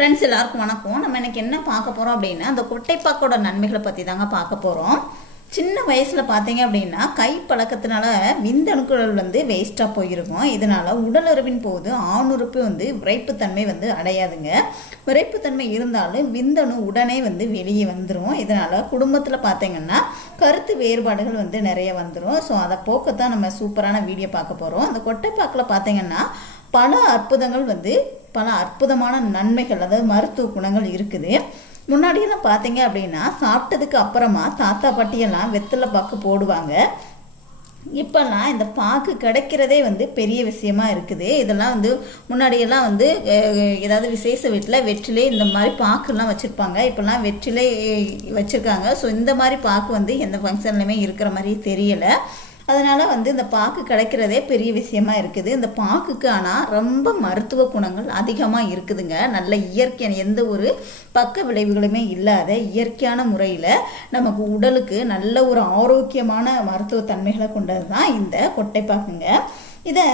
Friends எல்லாருக்கும் வணக்கம். நம்ம இன்னைக்கு என்ன பார்க்க போகிறோம் அப்படின்னா அந்த கொட்டைப்பாக்கோட நன்மைகளை பற்றி தாங்க பார்க்க போகிறோம் சின்ன வயசில் பார்த்தீங்க அப்படின்னா கை பழக்கத்தினால விந்தணுக்கள் வந்து வேஸ்ட்டாக போயிருக்கும். இதனால் உடலுறவின் போது ஆணுறுப்பு வந்து விரைப்புத்தன்மை வந்து அடையாதுங்க. விரைப்புத்தன்மை இருந்தாலும் விந்தணு உடனே வந்து வெளியே வந்துடும் இதனால் குடும்பத்தில் பார்த்தீங்கன்னா கருத்து வேறுபாடுகள் வந்து நிறைய வந்துடும் ஸோ அதை போக்கத்தான் நம்ம சூப்பரான வீடியோ பார்க்க போகிறோம் அந்த கொட்டைப்பாக்கில் பார்த்தீங்கன்னா பல அற்புதங்கள் வந்து பல அற்புதமான நன்மைகள் அதாவது மருத்துவ குணங்கள் இருக்குது. முன்னாடியெல்லாம் பார்த்தீங்க அப்படின்னா சாப்பிட்டதுக்கு அப்புறமா தாத்தா பாட்டியெல்லாம் வெத்தலை பாக்கு போடுவாங்க. இப்போல்லாம் இந்த பாக்கு கிடைக்கிறதே வந்து பெரிய விஷயமா இருக்குது. இதெல்லாம் வந்து முன்னாடியெல்லாம் வந்து ஏதாவது விசேஷ வீட்டில் வெற்றிலே இந்த மாதிரி பாக்குலாம் வச்சுருப்பாங்க. இப்போல்லாம் வெற்றிலே வச்சுருக்காங்க. ஸோ இந்த மாதிரி பாக்கு வந்து எந்த ஃபங்க்ஷன்லையுமே இருக்கிற மாதிரி தெரியலை. அதனால் வந்து இந்த பாக்கு கிடைக்கிறதே பெரிய விஷயமா இருக்குது. இந்த பாக்குக்கு ஆனால் ரொம்ப மருத்துவ குணங்கள் அதிகமாக இருக்குதுங்க. நல்ல இயற்கை எந்த ஒரு பக்க விளைவுகளுமே இல்லாத இயற்கையான முறையில் நமக்கு உடலுக்கு நல்ல ஒரு ஆரோக்கியமான மருத்துவ தன்மைகளை கொண்டது தான் இந்த கொட்டை பாக்குங்க இதை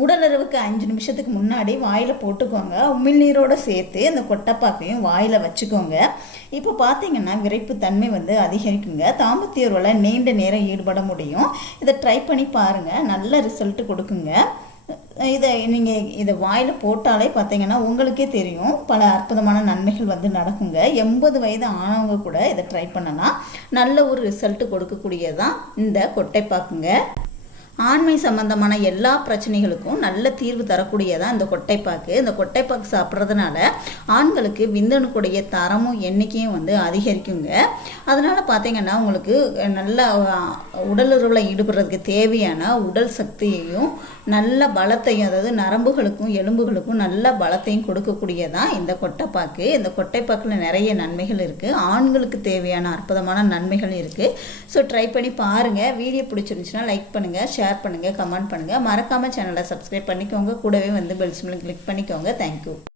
உடலுறவுக்கு அஞ்சு நிமிஷத்துக்கு முன்னாடி வாயில் போட்டுக்கோங்க. உமிழ்நீரோடு சேர்த்து அந்த கொட்டைப்பாக்கையும் வாயில் வச்சுக்கோங்க. இப்போ பார்த்தீங்கன்னா விரைப்பு தன்மை வந்து அதிகரிக்குங்க. தாம்பத்திய நீண்ட நேரம் ஈடுபட முடியும். இதை ட்ரை பண்ணி பாருங்கள் நல்ல ரிசல்ட்டு கொடுக்குங்க. இதை நீங்கள் இதை வாயில் போட்டாலே பார்த்தீங்கன்னா உங்களுக்கே தெரியும். பல அற்புதமான நன்மைகள் வந்து நடக்குங்க. எண்பது வயது ஆனவங்க கூட இதை ட்ரை பண்ணலாம். நல்ல ஒரு ரிசல்ட்டு கொடுக்கக்கூடியதான் இந்த கொட்டை பாக்குங்க ஆண்மை சம்பந்தமான எல்லா பிரச்சனைகளுக்கும் நல்ல தீர்வு தரக்கூடியதான் இந்த கொட்டைப்பாக்கு. இந்த கொட்டைப்பாக்கு சாப்பிட்றதுனால ஆண்களுக்கு விந்தணுக்குடைய தரமும் எண்ணிக்கையும் வந்து அதிகரிக்குங்க. அதனால் பார்த்தீங்கன்னா உங்களுக்கு நல்ல உடலுறவில் ஈடுபடுறதுக்கு தேவையான உடல் சக்தியையும் நல்ல பலத்தையும் அதாவது நரம்புகளுக்கும் எலும்புகளுக்கும் நல்ல பலத்தையும் கொடுக்கக்கூடியதான் இந்த கொட்டைப்பாக்கு. இந்த கொட்டைப்பாக்கில் நிறைய நன்மைகள் இருக்குது ஆண்களுக்கு தேவையான அற்புதமான நன்மைகள் இருக்குது ஸோ ட்ரை பண்ணி பாருங்கள் வீடியோ பிடிச்சிருந்துச்சுன்னா லைக் பண்ணுங்கள் ஷேர் பண்ணுங்கள் கமெண்ட் பண்ணுங்கள் மறக்காமல் சேனலை சப்ஸ்கிரைப் பண்ணிக்கோங்க. கூடவே வந்து பெல் சிம்மில் கிளிக் பண்ணிக்கோங்க. தேங்க்யூ